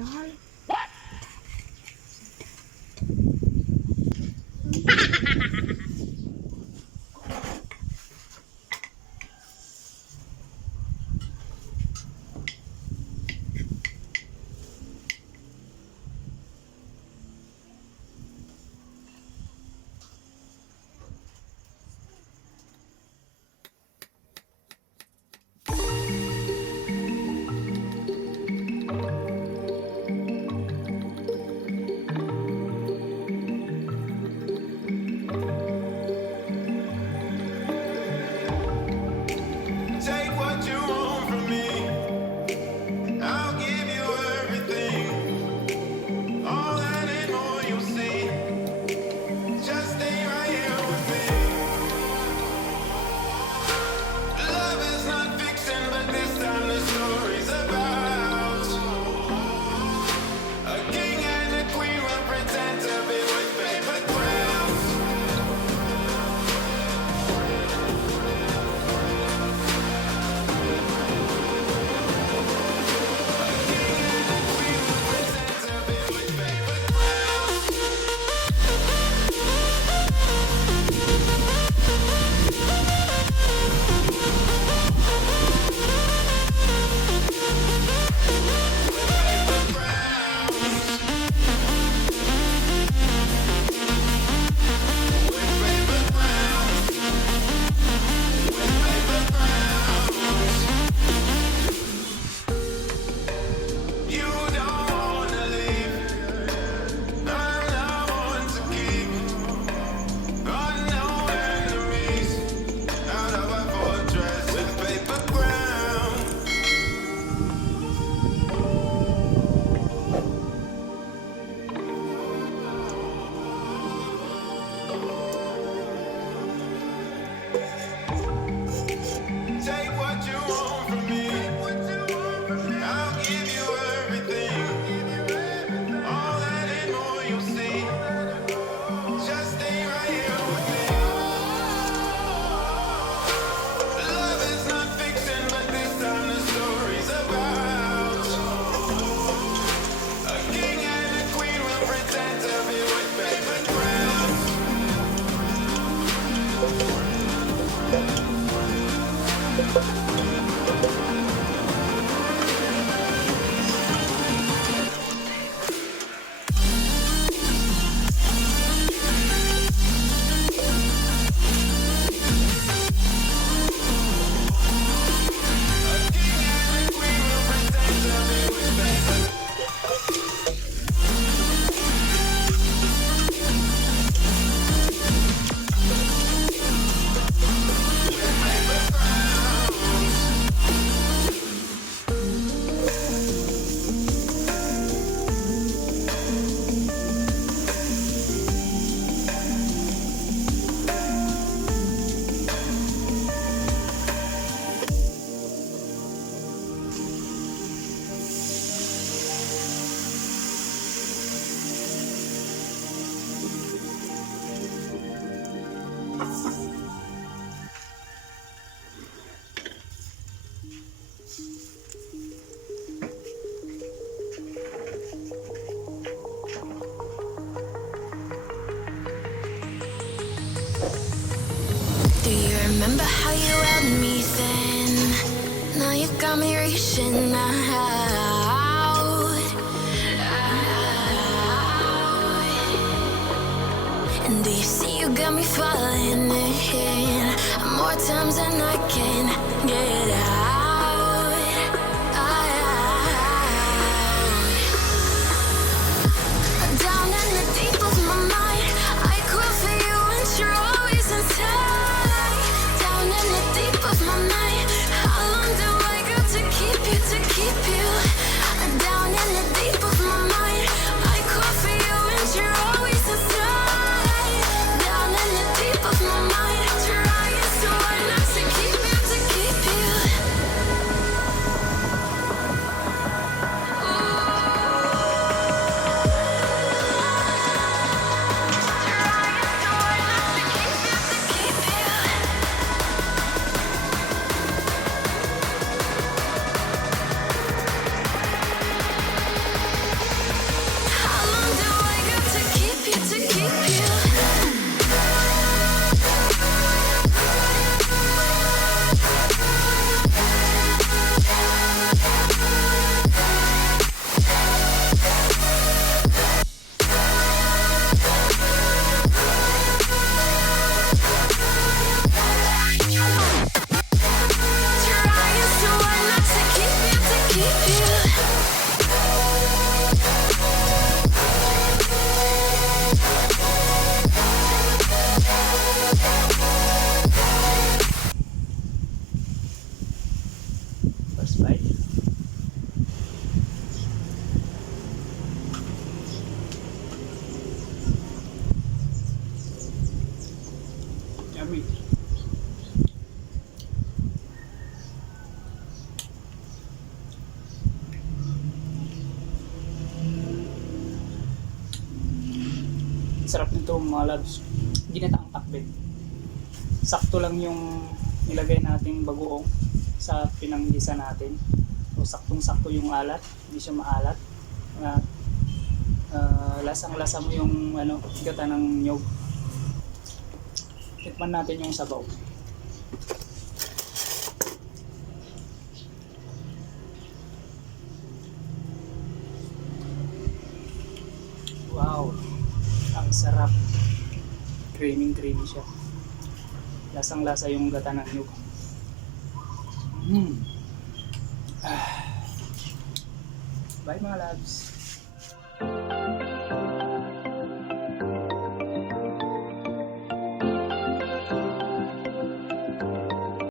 Hi. Take what you want from me. I'll give you everything. All that and more you'll see. Just stay right here with me. Love is not fiction, but this time the story's about a king and a queen will pretend to be with paper crowns. You don't wanna leave. I'm the one to keep. Got no enemies. Out of a fortress with paper ground. Take what you want from me. I'll give you everything. All that and more you'll see. Just stay right here with me. Love is not fiction, but this time the story's about a king and a queen will pretend to be with paper crowns. Do you remember how you held me then? Now you got me reaching out. And do you see you got me falling in more times than I can get out? Down in the deep of my mind, I crawl for you and you're always inside. Down in the deep of my mind, how long do I got to keep you, to keep you? Down in the deep of my mind, I crawl for you and you're always inside. Down in the deep of my mind, trying so hard not to keep you, to keep you. Ito mga loves, ginataang takbet. Sakto lang yung nilagay nating bagoong sa pinanggisa natin. So saktong-sakto yung alat, hindi siya maalat. At lasang-lasa mo yung gata ng nyog. Tikman natin yung sabaw. Wow, ang sarap. Creamy siya. Lasang-lasa yung gata ng nyug. Bye mga loves.